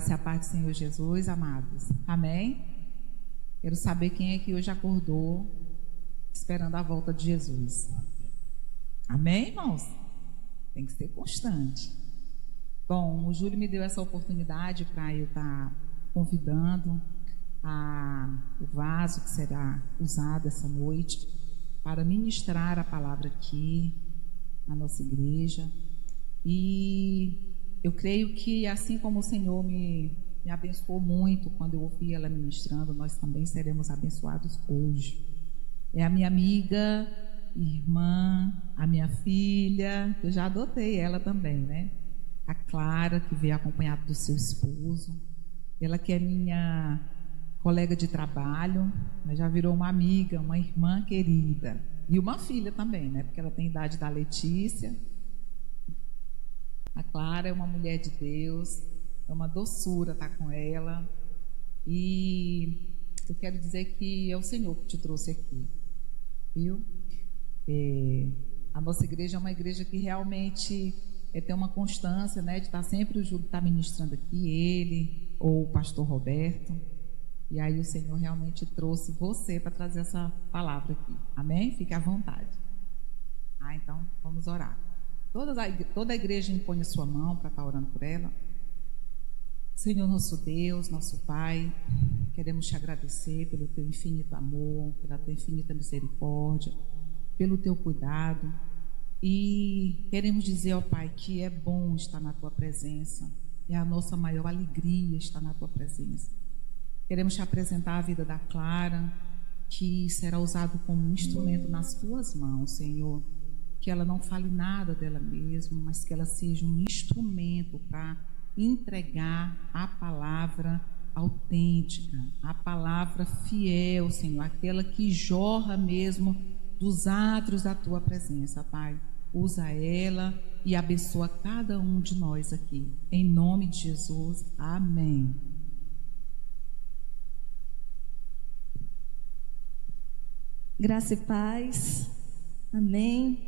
graça e a paz do Senhor Jesus, amados. Amém? Quero saber quem é que hoje acordou esperando a volta de Jesus. Amém, irmãos? Tem que ser constante. Bom, o Júlio me deu essa oportunidade para eu estar convidando o vaso que será usado essa noite para ministrar a palavra aqui na nossa igreja. E eu creio que assim como o Senhor me abençoou muito quando eu ouvi ela ministrando, nós também seremos abençoados hoje. É a minha amiga, irmã, a minha filha, eu já adotei ela também, né? A Clara, que veio acompanhada do seu esposo. Ela que é minha colega de trabalho, mas já virou uma amiga, uma irmã querida. E uma filha também, né? Porque ela tem a idade da Letícia. A Clara é uma mulher de Deus, é uma doçura estar com ela. E eu quero dizer que é o Senhor que te trouxe aqui, viu? A nossa igreja é uma igreja que realmente tem uma constância, né? De estar sempre o Júlio está ministrando aqui, ele ou o pastor Roberto. E aí o Senhor realmente trouxe você para trazer essa palavra aqui. Amém? Fique à vontade. Então vamos orar. Toda a igreja impõe a sua mão para estar orando por ela. Senhor nosso Deus, nosso Pai, queremos te agradecer pelo teu infinito amor, pela tua infinita misericórdia, pelo teu cuidado. E queremos dizer, ó Pai, que é bom estar na tua presença. É a nossa maior alegria estar na tua presença. Queremos te apresentar a vida da Clara, que será usado como um instrumento nas tuas mãos, Senhor. Que ela não fale nada dela mesma, mas que ela seja um instrumento para entregar a palavra autêntica, a palavra fiel, Senhor, aquela que jorra mesmo dos átrios da tua presença, Pai. Usa ela e abençoa cada um de nós aqui. Em nome de Jesus, amém. Graça e paz, amém.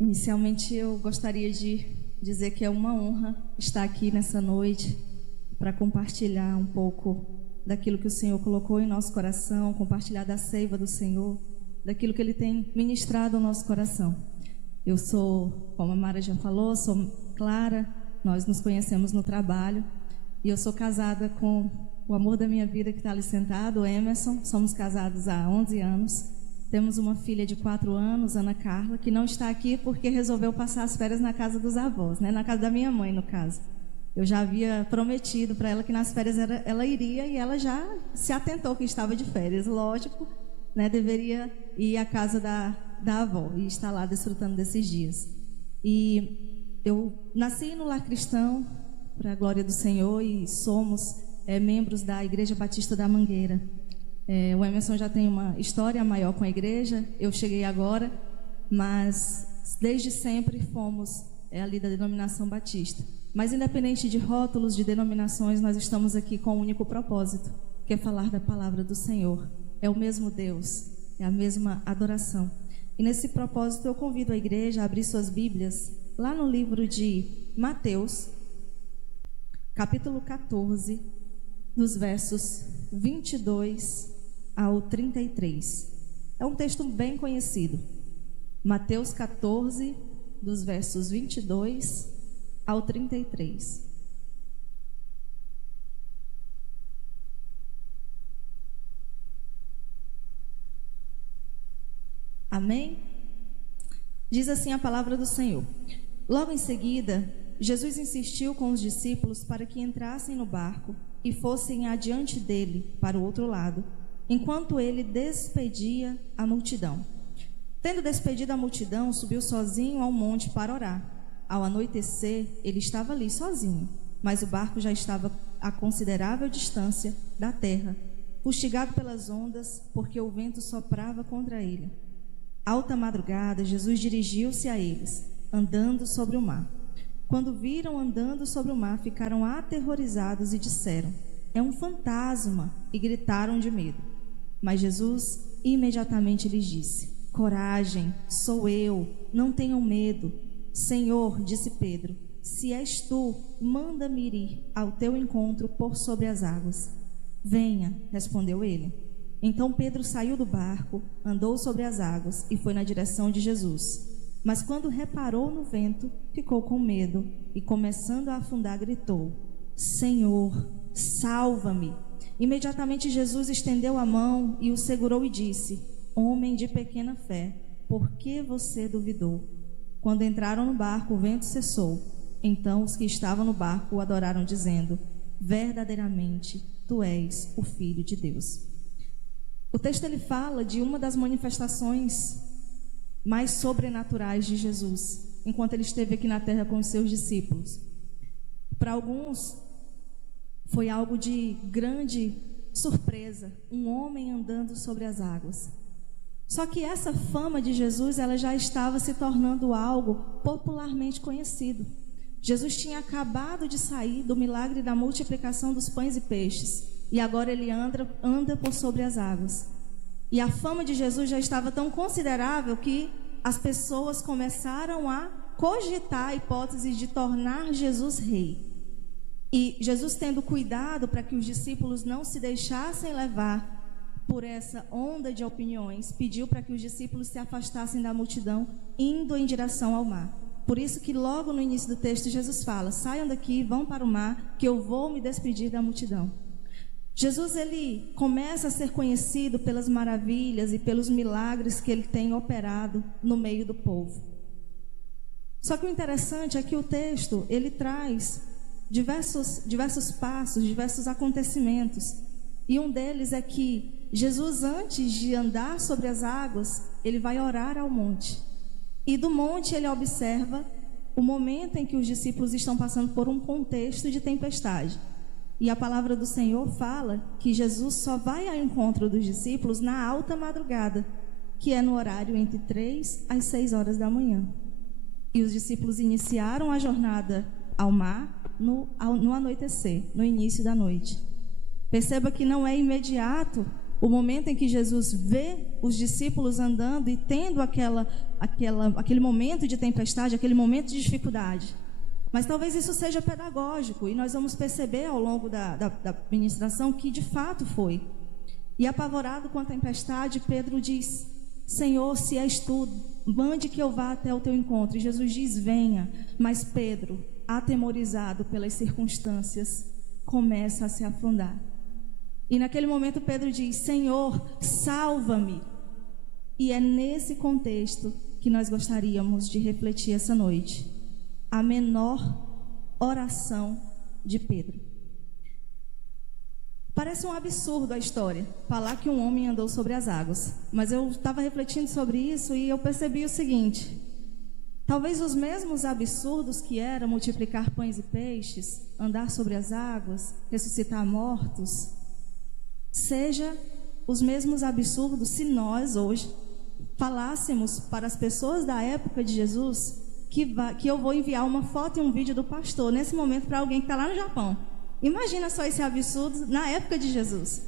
Inicialmente eu gostaria de dizer que é uma honra estar aqui nessa noite para compartilhar um pouco daquilo que o Senhor colocou em nosso coração, compartilhar da seiva do Senhor, daquilo que Ele tem ministrado ao nosso coração. Eu sou, como a Mara já falou, sou Clara, nós nos conhecemos no trabalho e eu sou casada com o amor da minha vida que está ali sentado, o Emerson. Somos casados há 11 anos. Temos uma filha de 4 anos, Ana Carla, que não está aqui porque resolveu passar as férias na casa dos avós, né? Na casa da minha mãe, no caso. Eu já havia prometido para ela que nas férias ela iria e ela já se atentou que estava de férias. Lógico, né? Deveria ir à casa da avó e estar lá desfrutando desses dias. E eu nasci no lar cristão, para a glória do Senhor, e somos membros da Igreja Batista da Mangueira. O Emerson já tem uma história maior com a igreja, eu cheguei agora, mas desde sempre fomos ali da denominação batista. Mas independente de rótulos, de denominações, nós estamos aqui com um único propósito, que é falar da palavra do Senhor. É o mesmo Deus, é a mesma adoração. E nesse propósito eu convido a igreja a abrir suas Bíblias lá no livro de Mateus, capítulo 14, dos versos 22 ao 33. É um texto bem conhecido. Mateus 14, dos versos 22 ao 33. Amém? Diz assim a palavra do Senhor. Logo em seguida, Jesus insistiu com os discípulos para que entrassem no barco e fossem adiante dele para o outro lado, enquanto ele despedia a multidão. Tendo despedido a multidão, subiu sozinho ao monte para orar. Ao anoitecer, ele estava ali sozinho, mas o barco já estava a considerável distância da terra, fustigado pelas ondas, porque o vento soprava contra ele. Alta madrugada, Jesus dirigiu-se a eles, andando sobre o mar. Quando viram andando sobre o mar, ficaram aterrorizados e disseram: é um fantasma, e gritaram de medo. Mas Jesus imediatamente lhes disse: coragem, sou eu, não tenham medo. Senhor, disse Pedro, se és tu, manda-me ir ao teu encontro por sobre as águas. Venha, respondeu ele. Então Pedro saiu do barco, andou sobre as águas e foi na direção de Jesus. Mas quando reparou no vento, ficou com medo e, começando a afundar, gritou: Senhor, salva-me! Imediatamente Jesus estendeu a mão e o segurou e disse: homem de pequena fé, por que você duvidou? Quando entraram no barco, o vento cessou. Então os que estavam no barco o adoraram, dizendo: verdadeiramente, tu és o Filho de Deus. O texto ele fala de uma das manifestações mais sobrenaturais de Jesus, enquanto ele esteve aqui na terra com os seus discípulos. Para alguns, foi algo de grande surpresa, um homem andando sobre as águas. Só que essa fama de Jesus, ela já estava se tornando algo popularmente conhecido. Jesus tinha acabado de sair do milagre da multiplicação dos pães e peixes, e agora ele anda por sobre as águas. E a fama de Jesus já estava tão considerável que as pessoas começaram a cogitar a hipótese de tornar Jesus rei. E Jesus, tendo cuidado para que os discípulos não se deixassem levar por essa onda de opiniões, pediu para que os discípulos se afastassem da multidão, indo em direção ao mar. Por isso que logo no início do texto Jesus fala: saiam daqui, vão para o mar, que eu vou me despedir da multidão. Jesus ele começa a ser conhecido pelas maravilhas e pelos milagres que ele tem operado no meio do povo. Só que o interessante é que o texto ele traz diversos passos, diversos acontecimentos. E um deles é que Jesus, antes de andar sobre as águas, ele vai orar ao monte. E do monte ele observa o momento em que os discípulos estão passando por um contexto de tempestade. E a palavra do Senhor fala que Jesus só vai ao encontro dos discípulos na alta madrugada, que é no horário entre 3 às 6 horas da manhã. E os discípulos iniciaram a jornada ao mar no anoitecer, no início da noite. Perceba que não é imediato o momento em que Jesus vê os discípulos andando e tendo aquele momento de tempestade, aquele momento de dificuldade. Mas talvez isso seja pedagógico, e nós vamos perceber ao longo da ministração que de fato foi. E apavorado com a tempestade, Pedro diz: Senhor, se és tu, mande que eu vá até o teu encontro. E Jesus diz: venha. Mas Pedro, atemorizado pelas circunstâncias, começa a se afundar. E naquele momento Pedro diz: Senhor, salva-me. E é nesse contexto que nós gostaríamos de refletir essa noite. A menor oração de Pedro. Parece um absurdo a história, falar que um homem andou sobre as águas. Mas eu estava refletindo sobre isso e eu percebi o seguinte: talvez os mesmos absurdos que era multiplicar pães e peixes, andar sobre as águas, ressuscitar mortos, seja os mesmos absurdos se nós hoje falássemos para as pessoas da época de Jesus que eu vou enviar uma foto e um vídeo do pastor nesse momento para alguém que está lá no Japão. Imagina só esse absurdo na época de Jesus.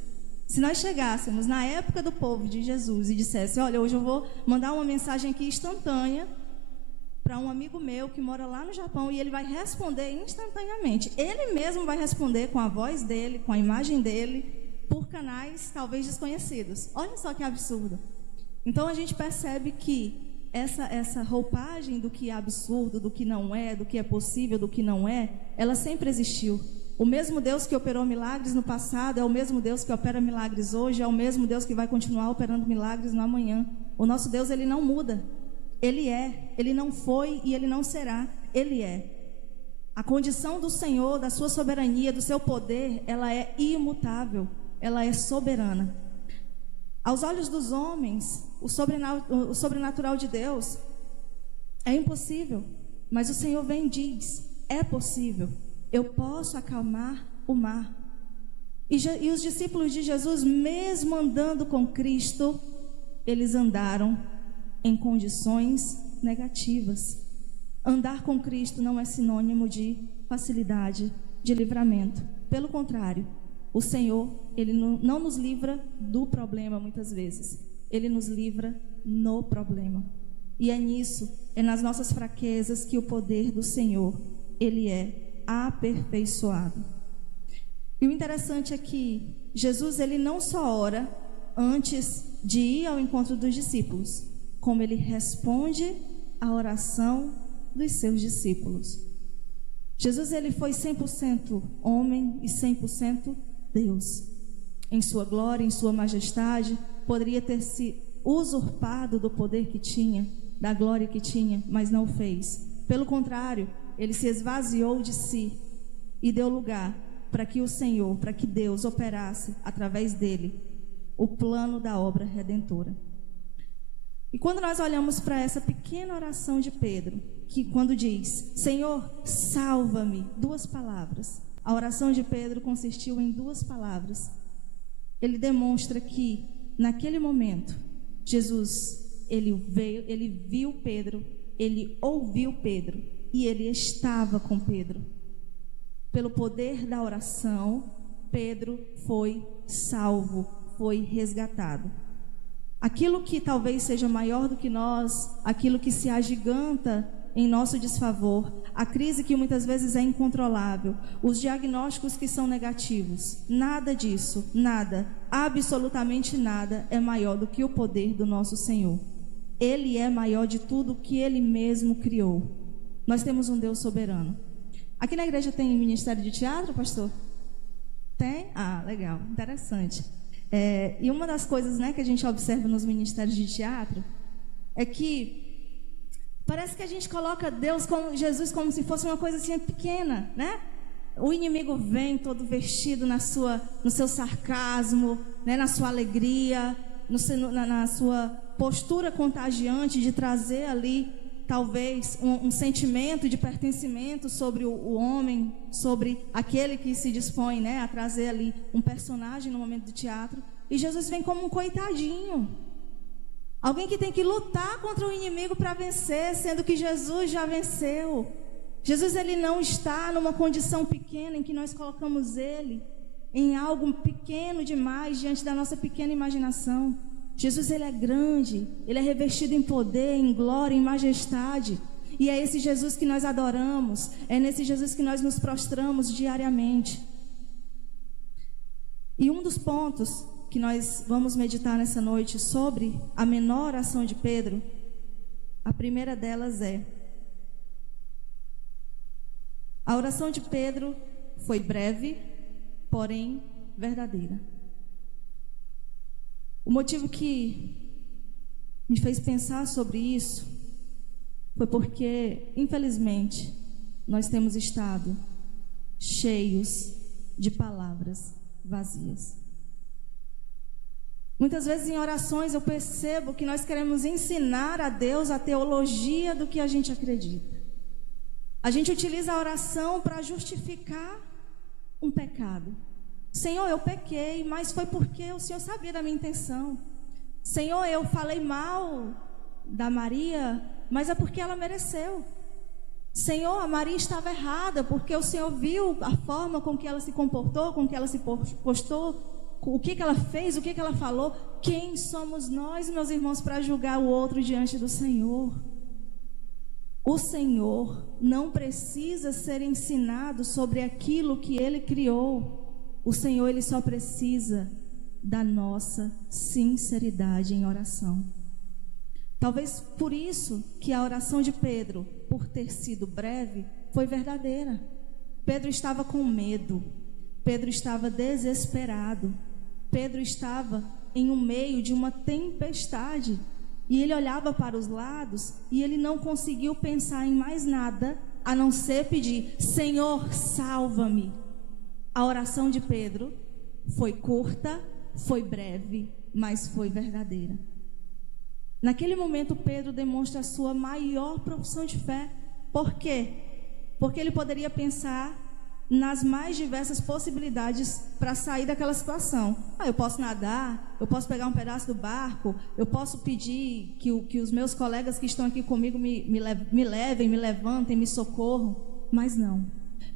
Se nós chegássemos na época do povo de Jesus e dissesse: olha, hoje eu vou mandar uma mensagem aqui instantânea para um amigo meu que mora lá no Japão, e ele vai responder instantaneamente. Ele mesmo vai responder com a voz dele, com a imagem dele, por canais talvez desconhecidos. Olha só que absurdo. Então a gente percebe que essa roupagem do que é absurdo, do que não é, do que é possível, do que não é, ela sempre existiu. O mesmo Deus que operou milagres no passado é o mesmo Deus que opera milagres hoje, é o mesmo Deus que vai continuar operando milagres no amanhã. O nosso Deus, ele não muda. Ele é, ele não foi e ele não será. Ele é. A condição do Senhor, da sua soberania, do seu poder, ela é imutável, ela é soberana. Aos olhos dos homens, o sobrenatural de Deus é impossível, mas o Senhor vem e diz: é possível, eu posso acalmar o mar. E os discípulos de Jesus, mesmo andando com Cristo, eles andaram em condições negativas. Andar com Cristo não é sinônimo de facilidade, de livramento. Pelo contrário, O Senhor, Ele não nos livra do problema muitas vezes. Ele nos livra no problema. E é nisso, é nas nossas fraquezas que o poder do Senhor, Ele é aperfeiçoado. E o interessante é que Jesus, Ele não só ora antes de ir ao encontro dos discípulos, como Ele responde à oração dos seus discípulos. Jesus, Ele foi 100% homem e 100% Deus. Em sua glória, em sua majestade, poderia ter se usurpado do poder que tinha, da glória que tinha, mas não o fez. Pelo contrário, Ele se esvaziou de si e deu lugar para que o Senhor, para que Deus operasse através dele o plano da obra redentora. E quando nós olhamos para essa pequena oração de Pedro, que quando diz, Senhor, salva-me, 2 palavras. A oração de Pedro consistiu em 2 palavras. Ele demonstra que, naquele momento, Jesus, ele viu Pedro, ele ouviu Pedro e ele estava com Pedro. Pelo poder da oração, Pedro foi salvo, foi resgatado. Aquilo que talvez seja maior do que nós, aquilo que se agiganta em nosso desfavor, a crise que muitas vezes é incontrolável, os diagnósticos que são negativos, nada disso, nada, absolutamente nada é maior do que o poder do nosso Senhor. Ele é maior de tudo que Ele mesmo criou. Nós temos um Deus soberano. Aqui na igreja tem ministério de teatro, pastor? Tem? Ah, legal, interessante. E uma das coisas, né, que a gente observa nos ministérios de teatro é que parece que a gente coloca Deus, Jesus, como se fosse uma coisa assim pequena, né? O inimigo vem todo vestido no seu sarcasmo, né, na sua alegria, na sua postura contagiante de trazer ali, talvez, um sentimento de pertencimento sobre o homem, sobre aquele que se dispõe, né, a trazer ali um personagem no momento do teatro. E Jesus vem como um coitadinho. Alguém que tem que lutar contra o inimigo para vencer, sendo que Jesus já venceu. Jesus, ele não está numa condição pequena em que nós colocamos ele em algo pequeno demais diante da nossa pequena imaginação. Jesus, ele é grande, ele é revestido em poder, em glória, em majestade. E é esse Jesus que nós adoramos, é nesse Jesus que nós nos prostramos diariamente. E um dos pontos que nós vamos meditar nessa noite sobre a menor oração de Pedro, a primeira delas é: a oração de Pedro foi breve, porém verdadeira. O motivo que me fez pensar sobre isso foi porque, infelizmente, nós temos estado cheios de palavras vazias. Muitas vezes em orações eu percebo que nós queremos ensinar a Deus a teologia do que a gente acredita. A gente utiliza a oração para justificar um pecado. Senhor, eu pequei, mas foi porque o Senhor sabia da minha intenção. Senhor, eu falei mal da Maria, mas é porque ela mereceu. Senhor, a Maria estava errada, porque o Senhor viu a forma com que ela se comportou, com que ela se postou, o que ela fez, o que ela falou. Quem somos nós, meus irmãos, para julgar o outro diante do Senhor? O Senhor não precisa ser ensinado sobre aquilo que Ele criou. O Senhor, Ele só precisa da nossa sinceridade em oração. Talvez por isso que a oração de Pedro, por ter sido breve, foi verdadeira. Pedro estava com medo, Pedro estava desesperado, Pedro estava em um meio de uma tempestade, e ele olhava para os lados e ele não conseguiu pensar em mais nada a não ser pedir: Senhor, salva-me. A oração de Pedro foi curta, foi breve, mas foi verdadeira. Naquele momento, Pedro demonstra a sua maior profissão de fé. Por quê? Porque ele poderia pensar nas mais diversas possibilidades para sair daquela situação. Eu posso nadar, eu posso pegar um pedaço do barco, eu posso pedir que os meus colegas que estão aqui comigo me levem, me levantem, me socorram. Mas não.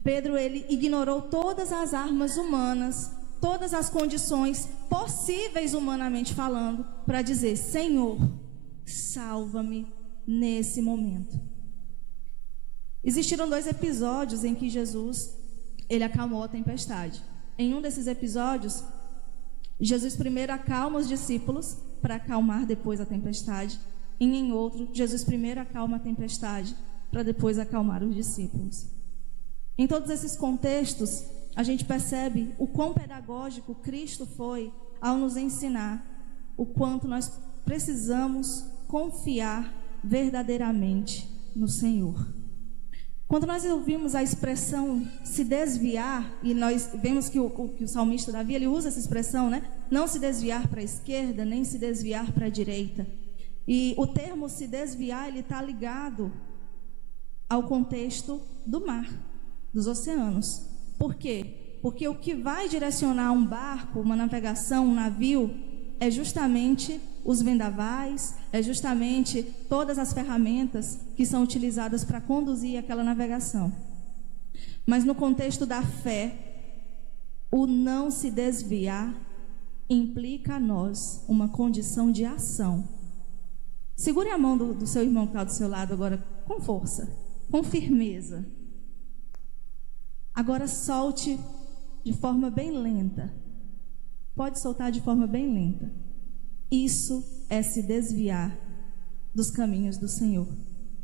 Pedro, ele ignorou todas as armas humanas todas as condições possíveis humanamente falando para dizer: Senhor, salva-me nesse momento. Existiram 2 episódios em que Jesus, ele acalmou a tempestade. Em um desses episódios, Jesus primeiro acalma os discípulos para acalmar depois a tempestade. E em outro, Jesus primeiro acalma a tempestade para depois acalmar os discípulos. Em todos esses contextos, a gente percebe o quão pedagógico Cristo foi ao nos ensinar o quanto nós precisamos confiar verdadeiramente no Senhor. Quando nós ouvimos a expressão se desviar, e nós vemos que o salmista Davi, ele usa essa expressão, né? Não se desviar para a esquerda, nem se desviar para a direita. E o termo se desviar, ele está ligado ao contexto do mar, dos oceanos. Por quê? Porque o que vai direcionar um barco, uma navegação, um navio, é justamente os vendavais, é justamente todas as ferramentas que são utilizadas para conduzir aquela navegação. Mas no contexto da fé, o não se desviar implica a nós uma condição de ação. Segure a mão do seu irmão que está do seu lado agora com força, com firmeza. Agora solte de forma bem lenta. Pode soltar de forma bem lenta. Isso é se desviar dos caminhos do Senhor.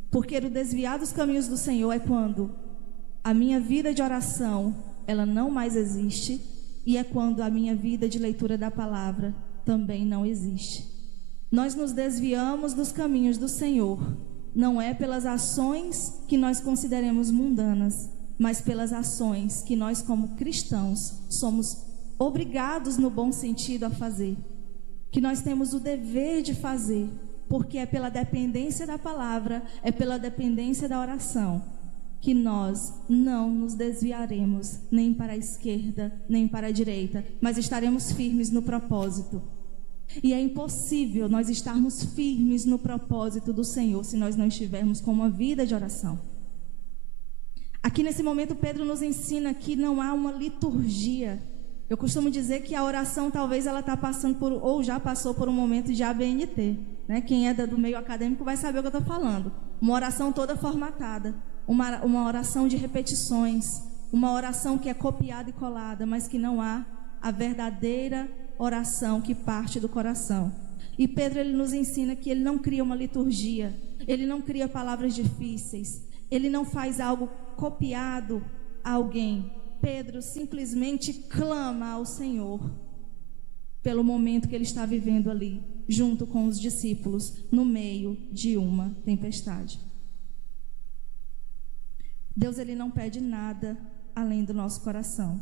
Porque o desviar dos caminhos do Senhor é quando a minha vida de oração, ela não mais existe, e é quando a minha vida de leitura da palavra também não existe. Nós nos desviamos dos caminhos do Senhor, não é pelas ações que nós consideremos mundanas, mas pelas ações que nós, como cristãos, somos obrigados no bom sentido a fazer, que nós temos o dever de fazer, porque é pela dependência da palavra, é pela dependência da oração, que nós não nos desviaremos nem para a esquerda, nem para a direita, mas estaremos firmes no propósito. E é impossível nós estarmos firmes no propósito do Senhor se nós não estivermos com uma vida de oração. Aqui nesse momento Pedro nos ensina que não há uma liturgia. Eu costumo dizer que a oração talvez ela está passando por, ou já passou por um momento de ABNT, né? Quem é do meio acadêmico vai saber o que eu estou falando. Uma oração toda formatada, uma oração de repetições, uma oração que é copiada e colada, mas que não há a verdadeira oração que parte do coração. E Pedro, ele nos ensina que ele não cria uma liturgia, ele não cria palavras difíceis, ele não faz algo copiado a alguém. Pedro simplesmente clama ao Senhor pelo momento que ele está vivendo ali, junto com os discípulos, no meio de uma tempestade. Deus, ele não pede nada além do nosso coração.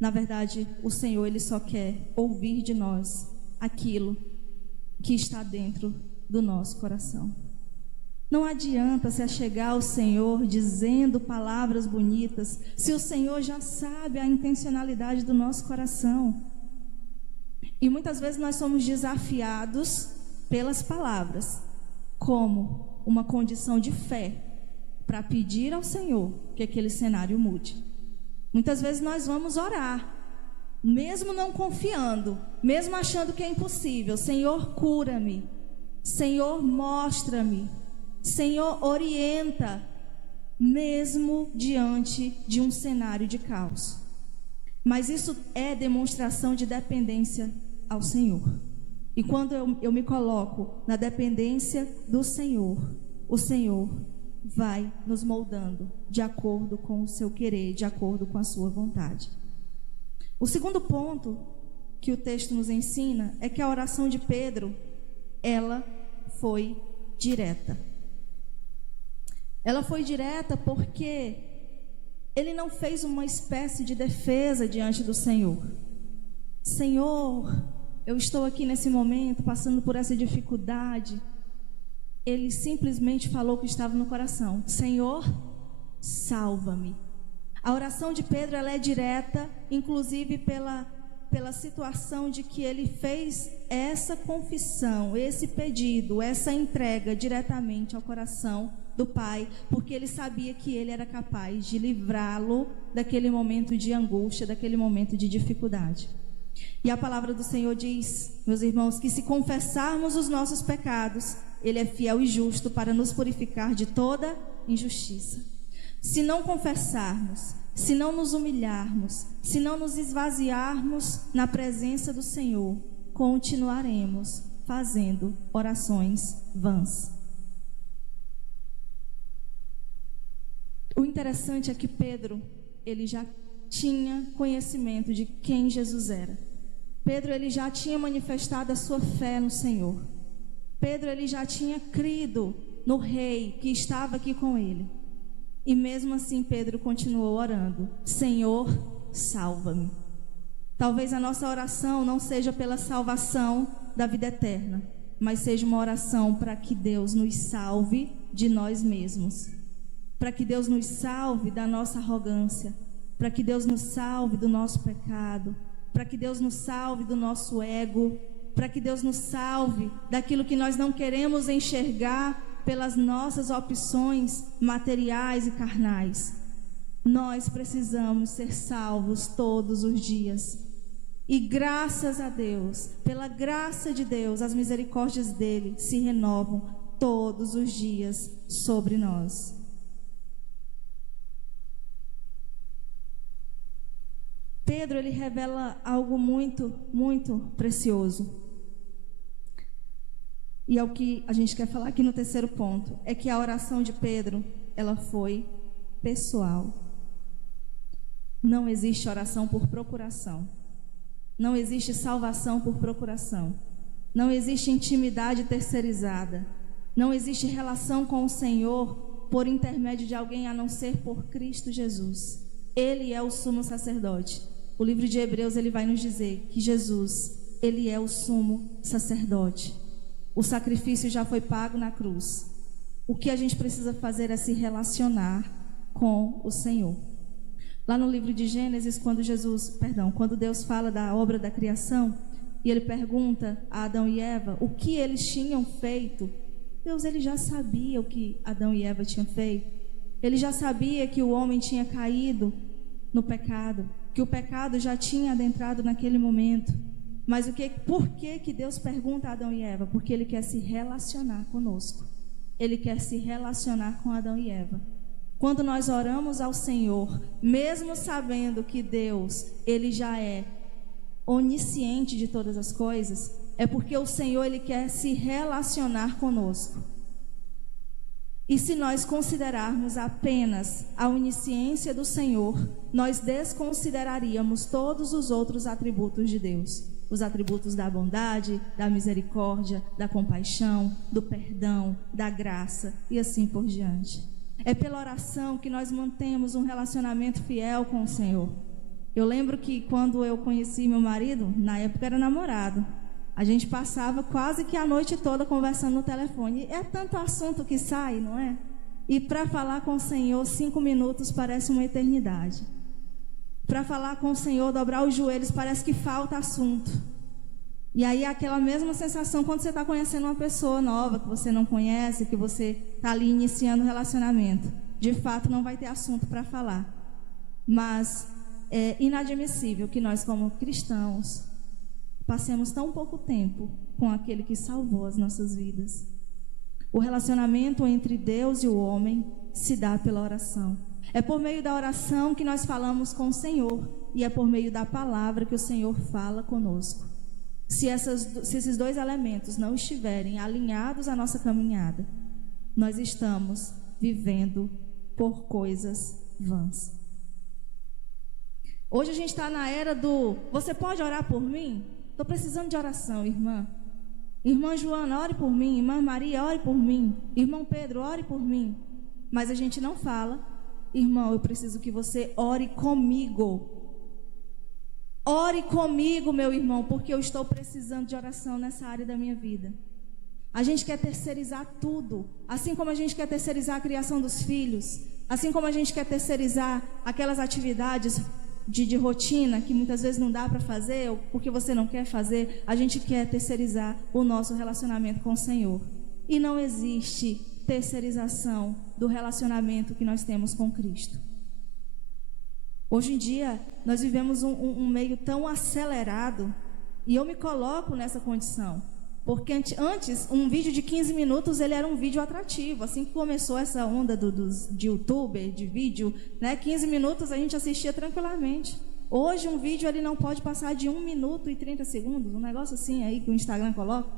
Na verdade, o Senhor, ele só quer ouvir de nós aquilo que está dentro do nosso coração. Não adianta se achegar ao Senhor dizendo palavras bonitas, se o Senhor já sabe a intencionalidade do nosso coração. E muitas vezes nós somos desafiados pelas palavras, como uma condição de fé, para pedir ao Senhor que aquele cenário mude. Muitas vezes nós vamos orar, mesmo não confiando, mesmo achando que é impossível. Senhor, cura-me. Senhor, mostra-me. Senhor, orienta, mesmo diante de um cenário de caos. Mas isso é demonstração de dependência ao Senhor. E quando eu me coloco na dependência do Senhor, o Senhor vai nos moldando de acordo com o seu querer, de acordo com a sua vontade. O segundo ponto que o texto nos ensina é que a oração de Pedro, ela foi direta. Ela foi direta porque ele não fez uma espécie de defesa diante do Senhor. Senhor, eu estou aqui nesse momento passando por essa dificuldade. Ele simplesmente falou o que estava no coração. Senhor, salva-me. A oração de Pedro, ela é direta, inclusive pela situação de que ele fez essa confissão, esse pedido, essa entrega diretamente ao coração do Pai, porque ele sabia que ele era capaz de livrá-lo daquele momento de angústia, daquele momento de dificuldade. E a palavra do Senhor diz, meus irmãos, que se confessarmos os nossos pecados, ele é fiel e justo para nos purificar de toda injustiça. Se não confessarmos, se não nos humilharmos, se não nos esvaziarmos na presença do Senhor, continuaremos fazendo orações vãs. O interessante é que Pedro, ele já tinha conhecimento de quem Jesus era. Pedro, ele já tinha manifestado a sua fé no Senhor. Pedro, ele já tinha crido no Rei que estava aqui com ele. E mesmo assim Pedro continuou orando: Senhor, salva-me. Talvez a nossa oração não seja pela salvação da vida eterna, mas seja uma oração para que Deus nos salve de nós mesmos, para que Deus nos salve da nossa arrogância, para que Deus nos salve do nosso pecado, para que Deus nos salve do nosso ego, para que Deus nos salve daquilo que nós não queremos enxergar pelas nossas opções materiais e carnais. Nós precisamos ser salvos todos os dias. E graças a Deus, pela graça de Deus, as misericórdias dele se renovam todos os dias sobre nós. Pedro, ele revela algo muito, muito precioso. E é o que a gente quer falar aqui no terceiro ponto, é que a oração de Pedro, ela foi pessoal. Não existe oração por procuração. Não existe salvação por procuração. Não existe intimidade terceirizada. Não existe relação com o Senhor por intermédio de alguém a não ser por Cristo Jesus. Ele é o sumo sacerdote. O livro de Hebreus, ele vai nos dizer que Jesus, ele é o sumo sacerdote. O sacrifício já foi pago na cruz. O que a gente precisa fazer é se relacionar com o Senhor. Lá no livro de Gênesis, quando Deus fala da obra da criação, e ele pergunta a Adão e Eva o que eles tinham feito, Deus, ele já sabia o que Adão e Eva tinham feito. Ele já sabia que o homem tinha caído no pecado, que o pecado já tinha adentrado naquele momento. Mas por que Deus pergunta a Adão e Eva? Porque ele quer se relacionar conosco. Ele quer se relacionar com Adão e Eva. Quando nós oramos ao Senhor, mesmo sabendo que Deus, ele já é onisciente de todas as coisas, é porque o Senhor, ele quer se relacionar conosco. E se nós considerarmos apenas a onisciência do Senhor, nós desconsideraríamos todos os outros atributos de Deus. Os atributos da bondade, da misericórdia, da compaixão, do perdão, da graça e assim por diante. É pela oração que nós mantemos um relacionamento fiel com o Senhor. Eu lembro que quando eu conheci meu marido, na época era namorado, a gente passava quase que a noite toda conversando no telefone. É tanto assunto que sai, não é? E para falar com o Senhor, 5 minutos parece uma eternidade. Para falar com o Senhor, dobrar os joelhos, parece que falta assunto. E aí aquela mesma sensação quando você está conhecendo uma pessoa nova, que você não conhece, que você está ali iniciando um relacionamento. De fato, não vai ter assunto para falar. Mas é inadmissível que nós, como cristãos, passemos tão pouco tempo com aquele que salvou as nossas vidas. O relacionamento entre Deus e o homem se dá pela oração. É por meio da oração que nós falamos com o Senhor, e é por meio da palavra que o Senhor fala conosco. Se esses dois elementos não estiverem alinhados à nossa caminhada, nós estamos vivendo por coisas vãs. Hoje a gente está na era do: você pode orar por mim? Estou precisando de oração, irmã. Irmã Joana, ore por mim. Irmã Maria, ore por mim. Irmão Pedro, ore por mim. Mas a gente não fala: irmão, eu preciso que você ore comigo. Ore comigo, meu irmão, porque eu estou precisando de oração nessa área da minha vida. A gente quer terceirizar tudo. Assim como a gente quer terceirizar a criação dos filhos, assim como a gente quer terceirizar aquelas atividades de rotina que muitas vezes não dá para fazer, ou porque você não quer fazer, a gente quer terceirizar o nosso relacionamento com o Senhor. E não existe terceirização do relacionamento que nós temos com Cristo. Hoje em dia, nós vivemos um meio tão acelerado, e eu me coloco nessa condição, porque antes, um vídeo de 15 minutos, ele era um vídeo atrativo. Assim que começou essa onda de youtuber, de vídeo, né, 15 minutos a gente assistia tranquilamente. Hoje, um vídeo ele não pode passar de 1 minuto e 30 segundos, um negócio assim aí que o Instagram coloca.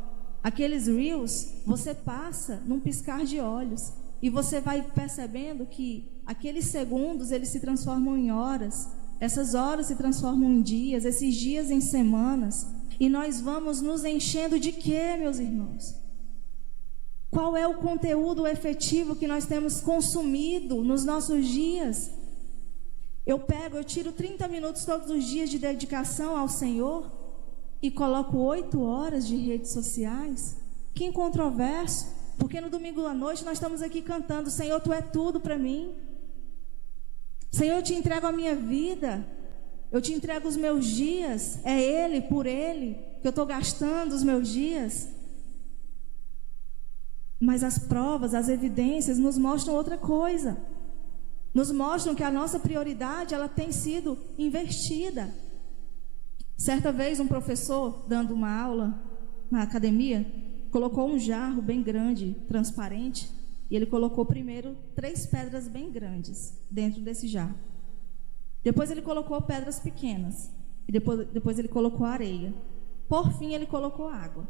Aqueles Reels, você passa num piscar de olhos, e você vai percebendo que aqueles segundos, eles se transformam em horas, essas horas se transformam em dias, esses dias em semanas, e nós vamos nos enchendo de quê, meus irmãos? Qual é o conteúdo efetivo que nós temos consumido nos nossos dias? Eu tiro 30 minutos todos os dias de dedicação ao Senhor e coloco 8 horas de redes sociais? Que incontroverso, porque no domingo à noite nós estamos aqui cantando: Senhor, Tu é tudo para mim. Senhor, eu te entrego a minha vida, eu te entrego os meus dias, é Ele, por Ele, que eu estou gastando os meus dias. Mas as provas, as evidências nos mostram outra coisa. Nos mostram que a nossa prioridade, ela tem sido invertida. Certa vez um professor, dando uma aula na academia, colocou um jarro bem grande, transparente, e ele colocou primeiro 3 pedras bem grandes dentro desse jarro. Depois ele colocou pedras pequenas, e depois ele colocou areia. Por fim ele colocou água.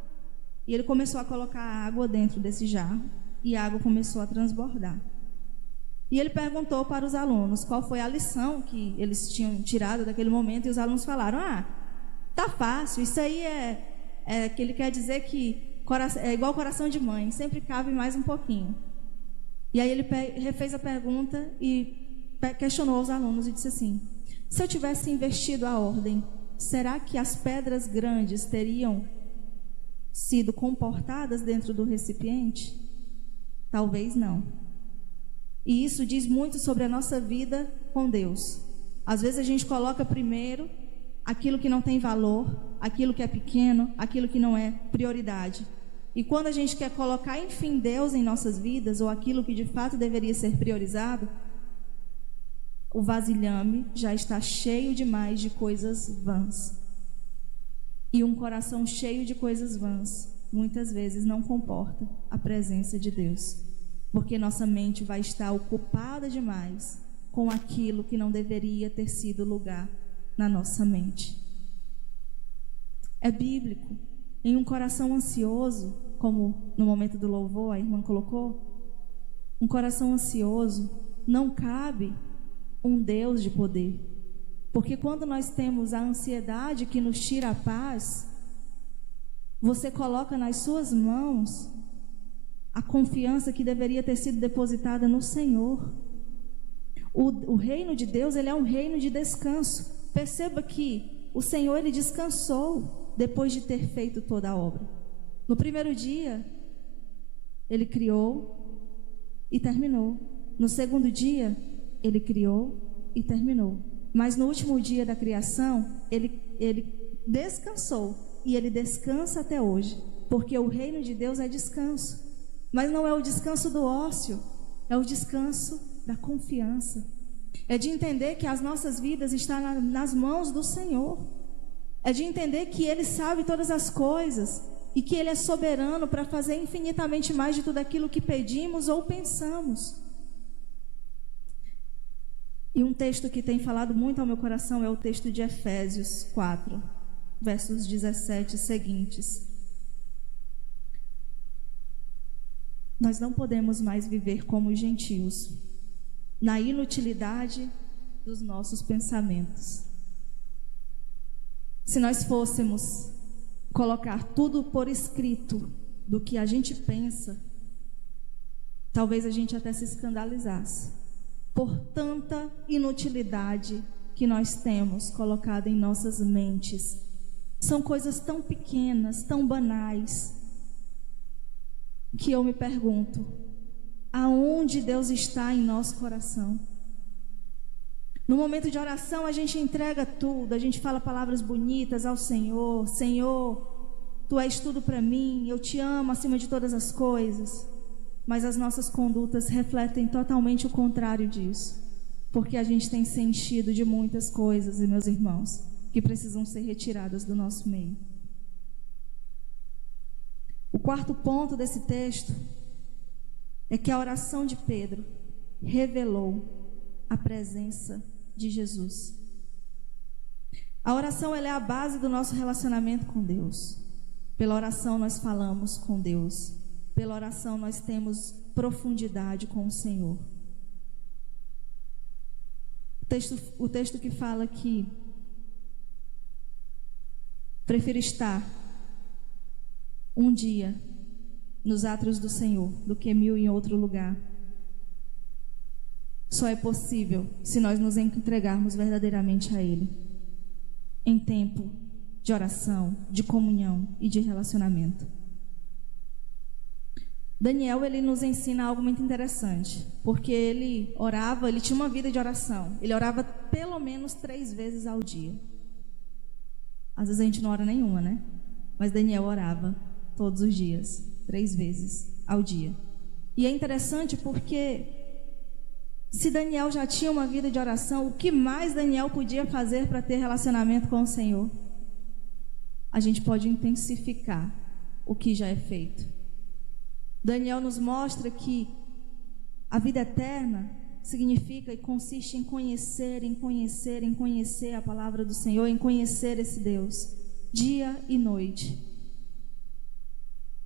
E ele começou a colocar água dentro desse jarro, e a água começou a transbordar. E ele perguntou para os alunos qual foi a lição que eles tinham tirado daquele momento, e os alunos falaram: tá fácil, isso aí é que ele quer dizer que é igual coração de mãe, sempre cabe mais um pouquinho. E aí ele refez a pergunta e questionou os alunos e disse assim: se eu tivesse invertido a ordem, será que as pedras grandes teriam sido comportadas dentro do recipiente? Talvez não. E isso diz muito sobre a nossa vida com Deus. Às vezes a gente coloca primeiro aquilo que não tem valor, aquilo que é pequeno, aquilo que não é prioridade. E quando a gente quer colocar, enfim, Deus em nossas vidas, ou aquilo que de fato deveria ser priorizado, o vasilhame já está cheio demais de coisas vãs. E um coração cheio de coisas vãs, muitas vezes não comporta a presença de Deus, porque nossa mente vai estar ocupada demais com aquilo que não deveria ter sido lugar na nossa mente. É bíblico. Em um coração ansioso, como no momento do louvor a irmã colocou, um coração ansioso não cabe um Deus de poder. Porque quando nós temos a ansiedade que nos tira a paz, você coloca nas suas mãos a confiança que deveria ter sido depositada no Senhor. O reino de Deus, ele é um reino de descanso. Perceba que o Senhor, ele descansou depois de ter feito toda a obra. No primeiro dia, ele criou e terminou. No segundo dia, ele criou e terminou. Mas no último dia da criação, ele descansou. E ele descansa até hoje. Porque o reino de Deus é descanso. Mas não é o descanso do ócio, é o descanso da confiança. É de entender que as nossas vidas estão nas mãos do Senhor. É de entender que Ele sabe todas as coisas e que Ele é soberano para fazer infinitamente mais de tudo aquilo que pedimos ou pensamos. E um texto que tem falado muito ao meu coração é o texto de Efésios 4, versos 17 seguintes. Nós não podemos mais viver como os gentios, na inutilidade dos nossos pensamentos. Se nós fôssemos colocar tudo por escrito do que a gente pensa, talvez a gente até se escandalizasse por tanta inutilidade que nós temos colocado em nossas mentes. São coisas tão pequenas, tão banais, que eu me pergunto, aonde Deus está em nosso coração? No momento de oração a gente entrega tudo, a gente fala palavras bonitas ao Senhor. Senhor, Tu és tudo para mim, eu te amo acima de todas as coisas. mas as nossas condutas refletem totalmente o contrário disso, porque a gente tem sentido de muitas coisas, e meus irmãos, que precisam ser retiradas do nosso meio. O quarto ponto desse texto é que a oração de Pedro revelou a presença de Jesus. A oração, ela é a base do nosso relacionamento com Deus. Pela oração nós falamos com Deus. Pela oração nós temos profundidade com o Senhor. O texto que fala que prefiro estar um dia nos átrios do Senhor do que 1000 em outro lugar. Só é possível se nós nos entregarmos verdadeiramente a Ele, em tempo de oração, de comunhão e de relacionamento. Daniel, ele nos ensina algo muito interessante, porque ele orava, ele tinha uma vida de oração. Ele orava pelo menos 3 vezes ao dia. Às vezes a gente não ora nenhuma, né? Mas Daniel orava todos os dias, 3 vezes ao dia. E é interessante porque se Daniel já tinha uma vida de oração, o que mais Daniel podia fazer para ter relacionamento com o Senhor? A gente pode intensificar o que já é feito. Daniel nos mostra que a vida eterna significa e consiste em conhecer a palavra do Senhor, em conhecer esse Deus, dia e noite.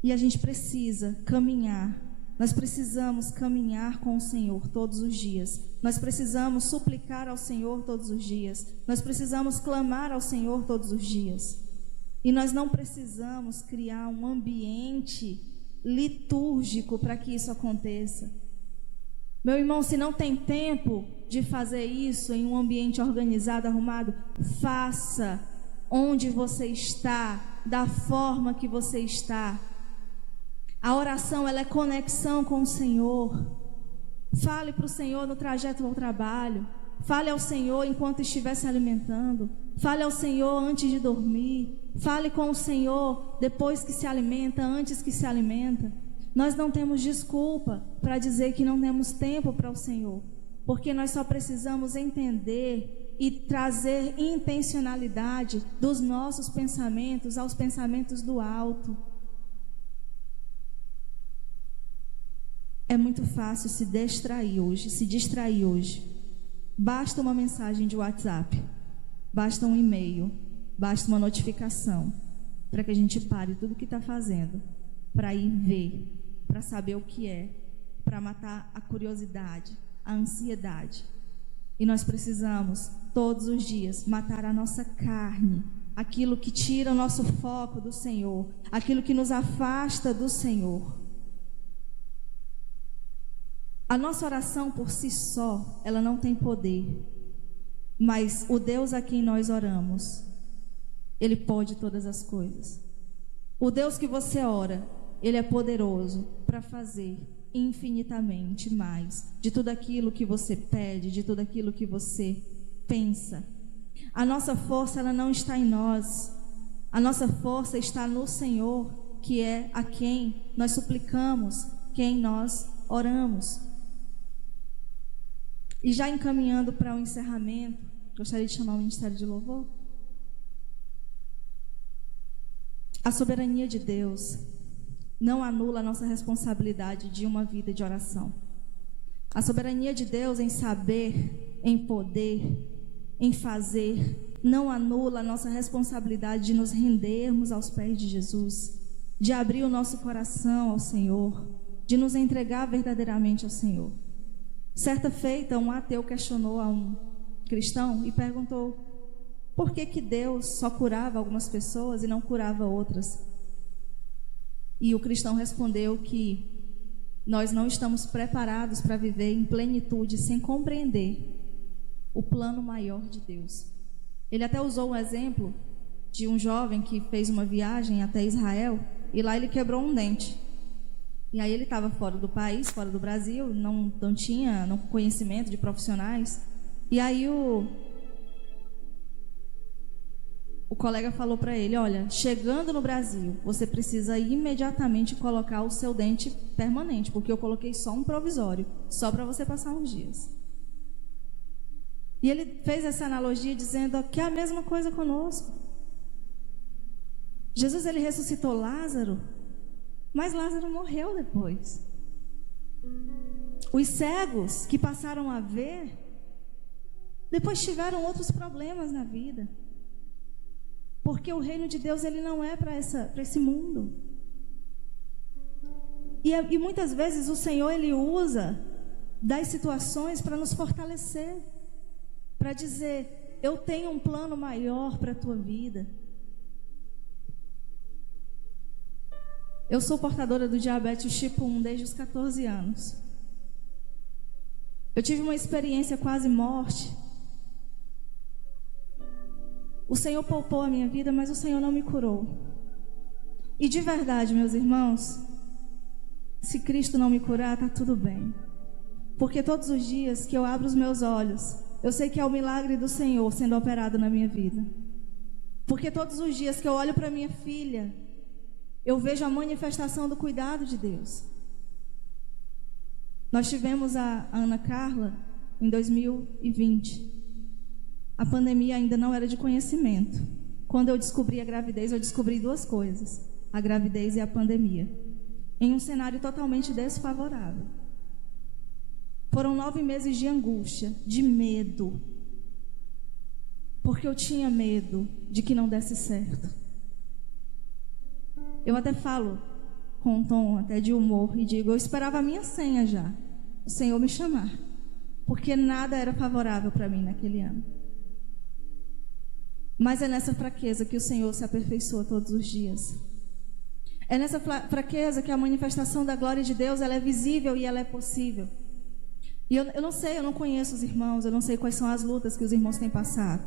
E a gente precisa caminhar, nós precisamos caminhar com o Senhor todos os dias. Nós precisamos suplicar ao Senhor todos os dias. Nós precisamos clamar ao Senhor todos os dias. E nós não precisamos criar um ambiente litúrgico para que isso aconteça. Meu irmão, se não tem tempo de fazer isso em um ambiente organizado, arrumado, faça onde você está, da forma que você está. A oração, ela é conexão com o Senhor. Fale para o Senhor no trajeto ao trabalho. Fale ao Senhor enquanto estiver se alimentando. Fale ao Senhor antes de dormir. Fale com o Senhor depois que se alimenta, antes que se alimenta. Nós não temos desculpa para dizer que não temos tempo para o Senhor, porque nós só precisamos entender e trazer intencionalidade dos nossos pensamentos aos pensamentos do alto. É muito fácil se distrair hoje. Basta uma mensagem de WhatsApp, basta um e-mail, basta uma notificação para que a gente pare tudo o que está fazendo, para ir ver, para saber o que é, para matar a curiosidade, a ansiedade. E nós precisamos, todos os dias, matar a nossa carne, aquilo que tira o nosso foco do Senhor, aquilo que nos afasta do Senhor. A nossa oração por si só, ela não tem poder, mas o Deus a quem nós oramos, Ele pode todas as coisas. O Deus que você ora, Ele é poderoso para fazer infinitamente mais de tudo aquilo que você pede, de tudo aquilo que você pensa. A nossa força, ela não está em nós. A nossa força está no Senhor, que é a quem nós suplicamos, quem nós oramos. E já encaminhando para o encerramento, gostaria de chamar o Ministério de Louvor. A soberania de Deus não anula a nossa responsabilidade de uma vida de oração. A soberania de Deus em saber, em poder, em fazer, não anula a nossa responsabilidade de nos rendermos aos pés de Jesus, de abrir o nosso coração ao Senhor, de nos entregar verdadeiramente ao Senhor. Certa feita, um ateu questionou a um cristão e perguntou por que Deus só curava algumas pessoas e não curava outras. E o cristão respondeu que nós não estamos preparados para viver em plenitude sem compreender o plano maior de Deus. Ele até usou um exemplo de um jovem que fez uma viagem até Israel e lá ele quebrou um dente. E aí ele estava fora do país, fora do Brasil, não tinha conhecimento de profissionais. E aí o colega falou para ele: olha, chegando no Brasil, você precisa imediatamente colocar o seu dente permanente, porque eu coloquei só um provisório, só para você passar uns dias. E ele fez essa analogia dizendo que é a mesma coisa conosco. Jesus, ele ressuscitou Lázaro, mas Lázaro morreu depois. Os cegos que passaram a ver, depois tiveram outros problemas na vida. Porque o reino de Deus, ele não é para esse mundo. E muitas vezes o Senhor, ele usa das situações para nos fortalecer. Para dizer: eu tenho um plano maior para a tua vida. Eu sou portadora do diabetes tipo 1 desde os 14 anos. Eu tive uma experiência quase morte. O Senhor poupou a minha vida, mas o Senhor não me curou. E de verdade, meus irmãos, se Cristo não me curar, está tudo bem. Porque todos os dias que eu abro os meus olhos, eu sei que é o milagre do Senhor sendo operado na minha vida. Porque todos os dias que eu olho para minha filha, eu vejo a manifestação do cuidado de Deus. Nós tivemos a Ana Carla em 2020. A pandemia ainda não era de conhecimento. Quando eu descobri a gravidez, eu descobri duas coisas: a gravidez e a pandemia, em um cenário totalmente desfavorável. Foram 9 meses de angústia, de medo, porque eu tinha medo de que não desse certo. Eu até falo com um tom até de humor e digo: eu esperava a minha senha já, o Senhor me chamar, porque nada era favorável para mim naquele ano. Mas é nessa fraqueza que o Senhor se aperfeiçoa todos os dias. É nessa fraqueza que a manifestação da glória de Deus, ela é visível e ela é possível. E eu não sei, eu não conheço os irmãos, eu não sei quais são as lutas que os irmãos têm passado.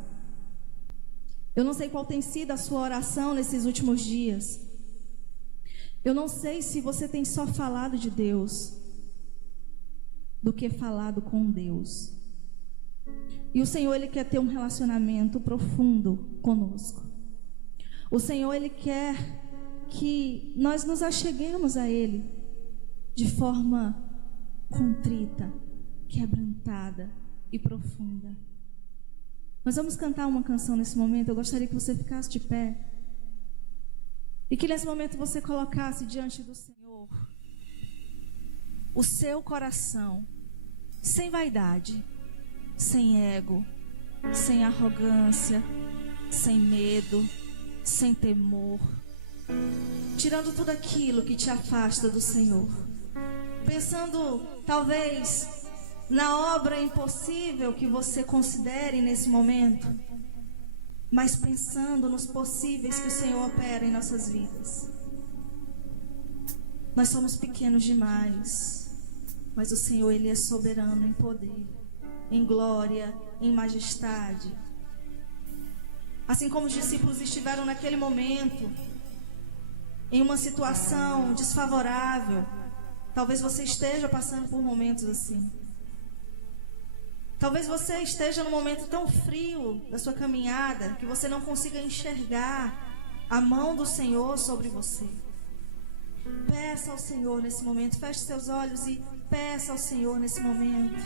Eu não sei qual tem sido a sua oração nesses últimos dias. Eu não sei se você tem só falado de Deus do que falado com Deus. E o Senhor, ele quer ter um relacionamento profundo conosco. O Senhor, ele quer que nós nos acheguemos a Ele de forma contrita, quebrantada e profunda. Nós vamos cantar uma canção nesse momento. Eu gostaria que você ficasse de pé e que nesse momento você colocasse diante do Senhor o seu coração, sem vaidade, sem ego, sem arrogância, sem medo, sem temor, tirando tudo aquilo que te afasta do Senhor, pensando talvez na obra impossível que você considere nesse momento, mas pensando nos possíveis que o Senhor opera em nossas vidas. Nós somos pequenos demais, mas o Senhor, Ele é soberano em poder, em glória, em majestade. Assim como os discípulos estiveram naquele momento em uma situação desfavorável, talvez você esteja passando por momentos assim. Talvez você esteja num momento tão frio da sua caminhada que você não consiga enxergar a mão do Senhor sobre você. Peça ao Senhor nesse momento, feche seus olhos e peça ao Senhor nesse momento,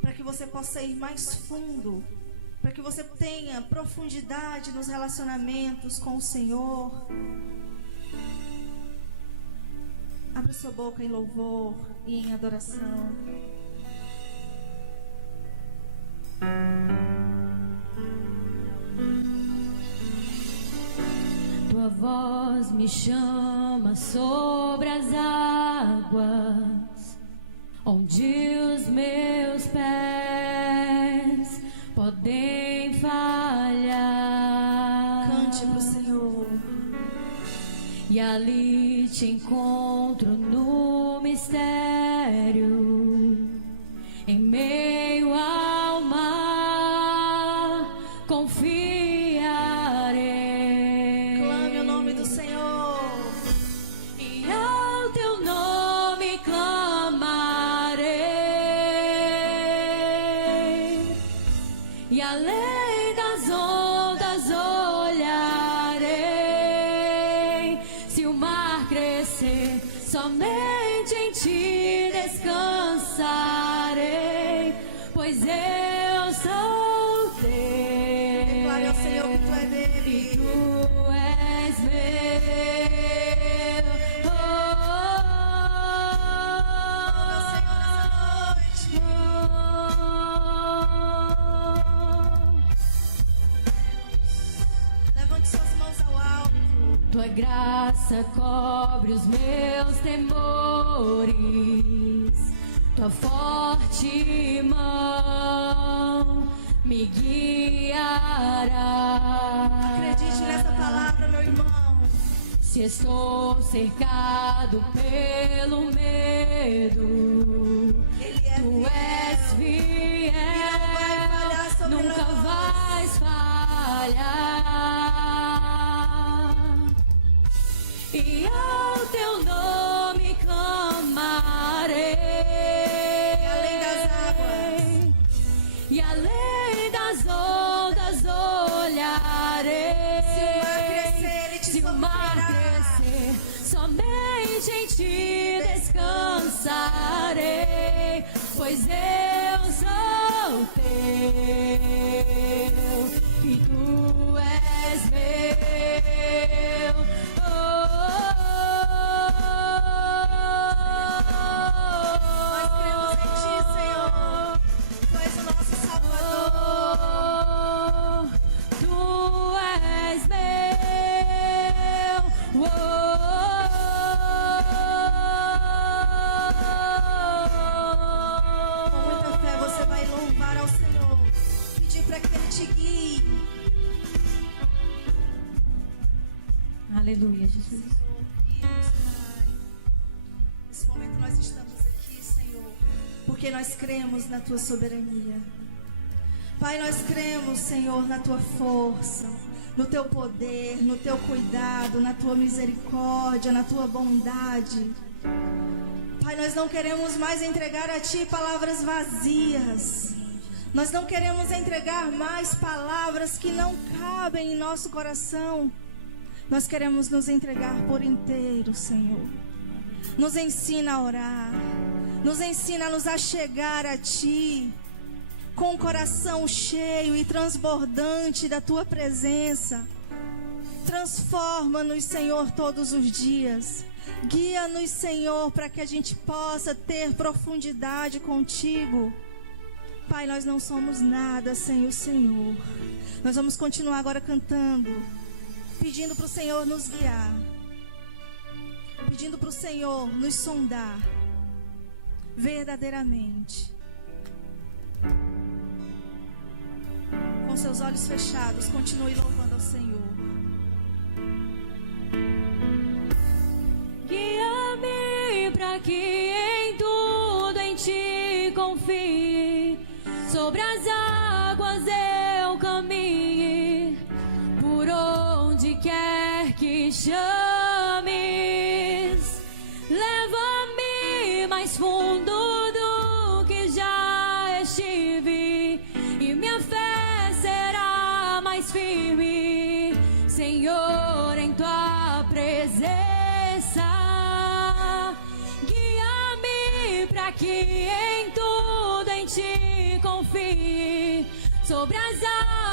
para que você possa ir mais fundo, para que você tenha profundidade nos relacionamentos com o Senhor. Abra sua boca em louvor e em adoração. Tua voz me chama sobre as águas, onde os meus pés podem falhar. Cante pro Senhor. E ali te encontro no mistério, em meio ao mar, confiarei. Clame o nome do Senhor. E ao teu nome clamarei, e além das ondas olharei. somente em ti descansarei, pois eu sou teu. Declare ao Senhor que tu é dele. E tu és meu. Oh, Ao Senhor nessa noite. Levante suas mãos ao alto. Tua graça cobre os meus temores, tua forte mão me guiará. Acredite nessa palavra, meu irmão. Se estou cercado pelo medo, Ele é tu és fiel. fiel, nunca vais falhar. E ao teu nome clamarei, Além das águas, e além das ondas olharei. se o mar crescer, ele te Se o mar socorrerá. crescer, somente em ti descansarei, pois eu sou teu e tu és meu. Oh, Nós cremos em ti, Senhor. Tu és o nosso Salvador. Tu és meu. Com muita fé você vai louvar ao Senhor. Pedir para que Ele te guie. Aleluia, Jesus. Nesse momento nós estamos aqui, Senhor, porque nós cremos na Tua soberania. Pai, nós cremos, Senhor, na Tua força, no Teu poder, no Teu cuidado, na Tua misericórdia, na Tua bondade. Pai, nós não queremos mais entregar a Ti palavras vazias. Nós não queremos entregar mais palavras que não cabem em nosso coração. Nós queremos nos entregar por inteiro, Senhor. Nos ensina a orar. Nos ensina a nos achegar a Ti, com o coração cheio e transbordante da Tua presença. Transforma-nos, Senhor, todos os dias. Guia-nos, Senhor, para que a gente possa ter profundidade contigo. Pai, nós não somos nada sem o Senhor. Nós vamos continuar agora cantando, pedindo para o Senhor nos guiar, pedindo para o Senhor nos sondar verdadeiramente. Com seus olhos fechados, continue louvando ao Senhor. Guia-me para que em tudo em ti confie, sobre as águas eu caminhe, por onde quer que chames. Leva-me mais fundo do que já estive, e minha fé será mais firme, Senhor, em tua presença. Guia-me para que em tudo em ti confie, sobre as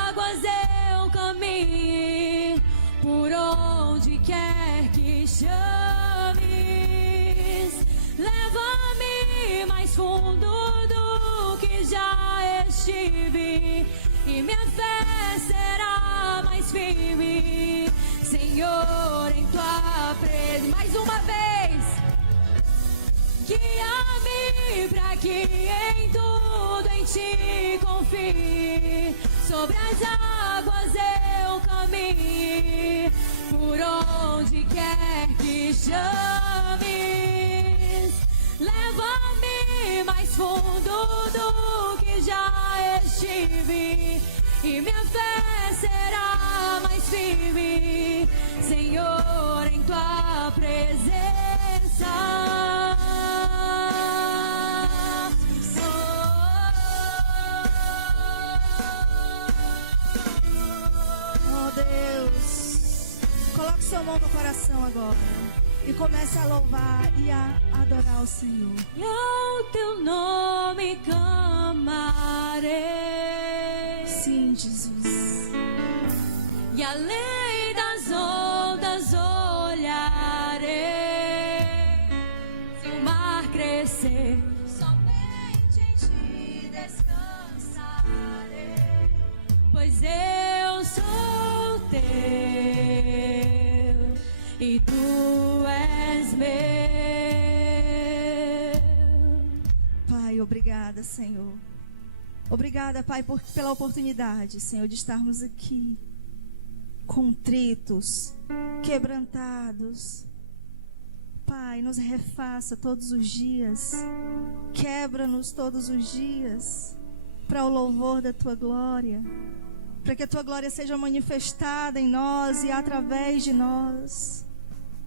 águas eu caminhe, por onde quer que chames. Leva-me mais fundo do que já estive, e minha fé será mais firme, Senhor, em tua presença. Mais uma vez. Guia-me para que em tudo em ti confie, sobre as águas eu caminhe, por onde quer que chames. Leva-me mais fundo do que já estive, e minha fé será mais firme, Senhor, em tua presença. Oh Deus, coloque sua mão no coração agora. E comece a louvar e a adorar o Senhor. E ao teu nome clamarei. Sim, Jesus. E além das ondas olharei. Se o mar crescer, somente em ti descansarei. Pois eu sou teu e tu és meu. Pai, obrigada, Senhor. Obrigada, Pai, pela oportunidade, Senhor, de estarmos aqui contritos, quebrantados. Pai, nos refaça todos os dias. Quebra-nos todos os dias para o louvor da Tua glória. Para que a Tua glória seja manifestada em nós e através de nós.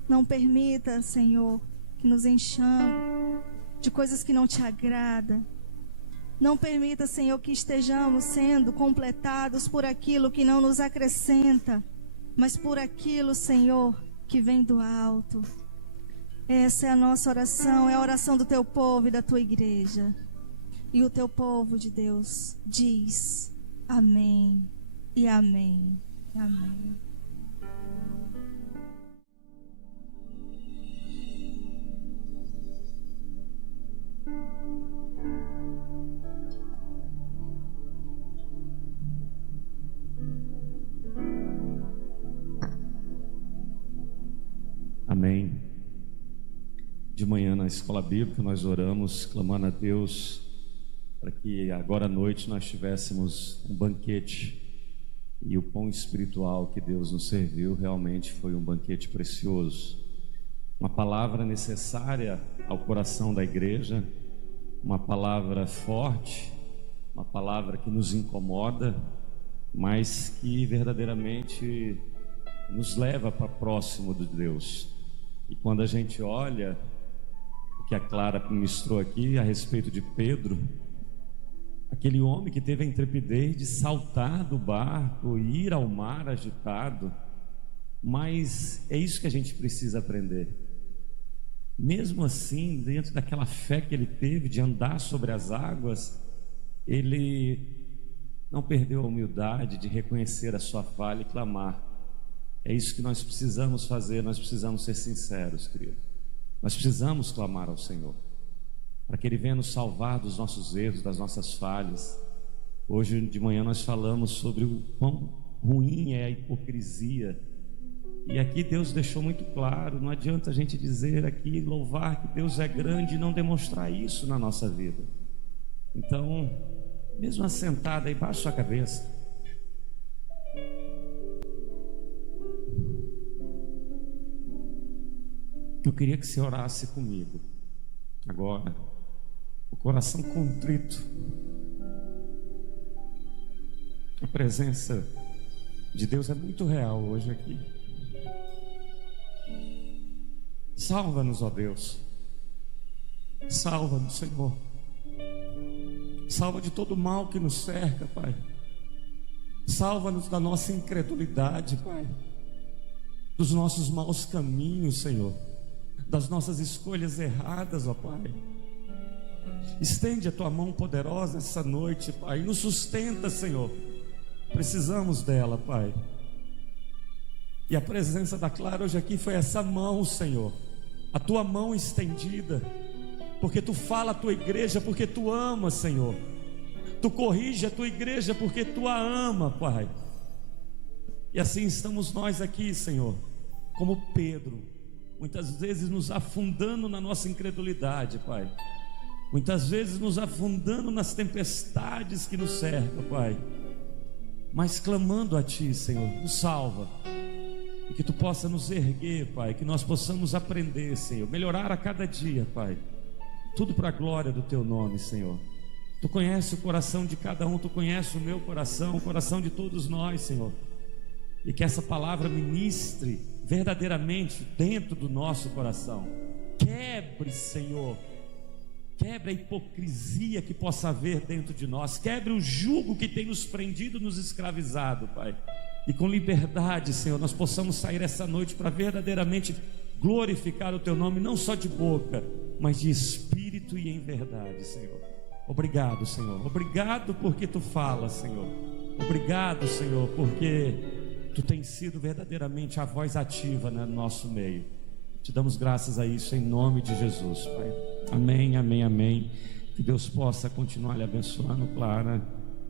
Não permita, Senhor, que nos enchamos de coisas que não Te agradam. Não permita, Senhor, que estejamos sendo completados por aquilo que não nos acrescenta, mas por aquilo, Senhor, que vem do alto. Essa é a nossa oração, é a oração do Teu povo e da Tua igreja. E o Teu povo de Deus diz amém e amém. Amém. Amém. De manhã na escola bíblica nós oramos, clamando a Deus para que agora à noite nós tivéssemos um banquete. E o pão espiritual que Deus nos serviu realmente foi um banquete precioso. Uma palavra necessária ao coração da igreja, uma palavra forte, uma palavra que nos incomoda, mas que verdadeiramente nos leva para próximo de Deus. E quando a gente olha o que a Clara ministrou aqui a respeito de Pedro, aquele homem que teve a intrepidez de saltar do barco e ir ao mar agitado, mas é isso que a gente precisa aprender. Mesmo assim, dentro daquela fé que ele teve de andar sobre as águas, ele não perdeu a humildade de reconhecer a sua falha e clamar. É isso que nós precisamos fazer, nós precisamos ser sinceros, querido. Nós precisamos clamar ao Senhor, para que Ele venha nos salvar dos nossos erros, das nossas falhas. Hoje de manhã nós falamos sobre o quão ruim é a hipocrisia. E aqui Deus deixou muito claro, não adianta a gente dizer aqui, louvar que Deus é grande e não demonstrar isso na nossa vida. Então, mesmo assentada aí, baixa sua cabeça. Eu queria que você orasse comigo agora, o coração contrito. A presença de Deus é muito real hoje aqui. Salva-nos, ó Deus. Salva-nos, Senhor. Salva de todo o mal que nos cerca, Pai. Salva-nos da nossa incredulidade, Pai, dos nossos maus caminhos, Senhor, das nossas escolhas erradas, ó Pai. Estende a Tua mão poderosa essa noite, Pai, e nos sustenta, Senhor. Precisamos dela, Pai. E a presença da Clara hoje aqui foi essa mão, Senhor, a Tua mão estendida, porque Tu fala a Tua igreja, porque Tu ama, Senhor. Tu corrige a Tua igreja porque Tu a ama, Pai. E assim estamos nós aqui, Senhor, como Pedro, muitas vezes nos afundando na nossa incredulidade, Pai. Muitas vezes nos afundando nas tempestades que nos cercam, Pai. Mas clamando a Ti, Senhor, nos salva. E que Tu possa nos erguer, Pai. Que nós possamos aprender, Senhor, melhorar a cada dia, Pai. Tudo para a glória do Teu nome, Senhor. Tu conhece o coração de cada um, Tu conhece o meu coração, o coração de todos nós, Senhor. E que essa palavra ministre verdadeiramente dentro do nosso coração. Quebre, Senhor, quebre a hipocrisia que possa haver dentro de nós. Quebre o jugo que tem nos prendido, nos escravizado, Pai. E com liberdade, Senhor, nós possamos sair essa noite para verdadeiramente glorificar o teu nome, não só de boca, mas de espírito e em verdade, Senhor. Obrigado, Senhor. Obrigado porque tu falas, Senhor. Obrigado, Senhor, porque tu tens sido verdadeiramente a voz ativa no nosso meio. Te damos graças a isso em nome de Jesus, Pai. Amém, amém, amém. Que Deus possa continuar lhe abençoando, Clara.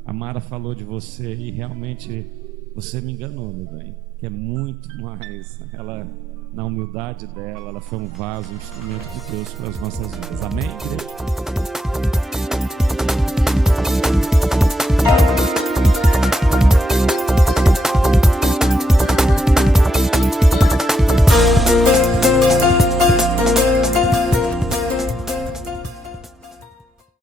A Mara falou de você e realmente você me enganou, meu bem, que é muito mais. Ela, na humildade dela, ela foi um vaso, um instrumento de Deus para as nossas vidas. Amém, igreja?